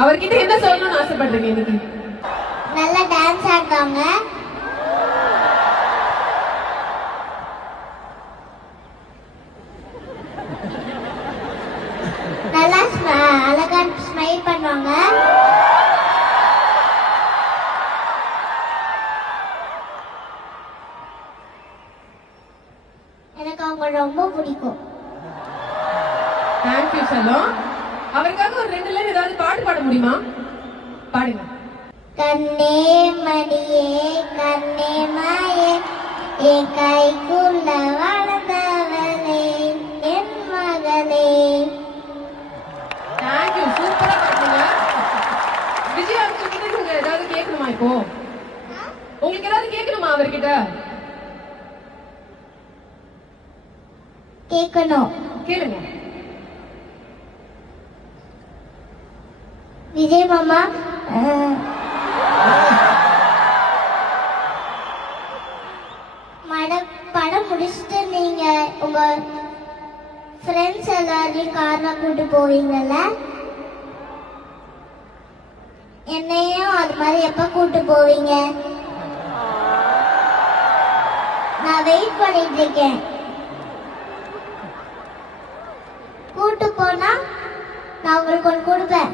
அவர்கிட்ட என்ன சொல்லணும்னு ஆசைப்படுறீங்க இன்னைக்கு? நல்லா டான்ஸ் ஆடுவாங்க, நல்லா அழகா ஸ்மைல் பண்ணுவாங்க, எனக்கு அவங்க ரொம்ப பிடிக்கும். தேங்க்யூ செல்லம். அவருக்காக ஒரு 2 லைன் ஏதாவது பாட்டு பாட முடியுமா? பாடுங்க. கண்ணே மடியே கண்ணே மாயே என் கைக்குள்ள வளர்ந்தவளே என் மகளே. தேங்க்யூ, சூப்பரா பாடுங்க. விஜய் அங்கிள் கிட்ட நீங்க ஏதாவது கேட்கணுமா? இப்போ உங்களுக்கு ஏதாவது கேட்கணுமா அவர்கிட்ட? கேட்கணும். கேளுங்க. விஜய் மாமா, படம் முடிச்சுட்டு நீங்க உங்க ஃப்ரெண்ட்ஸ் எல்லாரையும் கார்ல கூட்டு போவீங்கல்ல, என்னையும் அது மாதிரி எப்ப கூட்டு போவீங்க? நான் வெயிட் பண்ணிட்டு இருக்கேன். கூட்டு போனா நான் உங்களுக்கு ஒன்று கொடுப்பேன்.